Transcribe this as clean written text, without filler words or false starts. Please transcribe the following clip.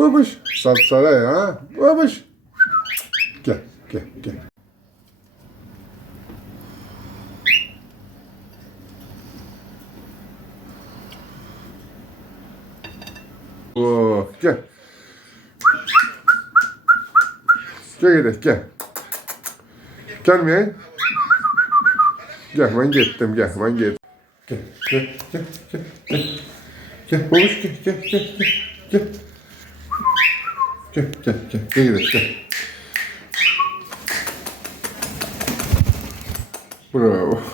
Babuş. Sapsaray ha. Babuş. Gel, gel, gel. Oh, gel. Gel gidelim, gel. Gelmeyin. Gel, ben gittim, gel, ben gittim. Gel, gel, gel, gel, gel. Gel, babuş, gel, gel, gel, gel, gel. Gel, gel, gel, gel gidelim, gel. Bravo.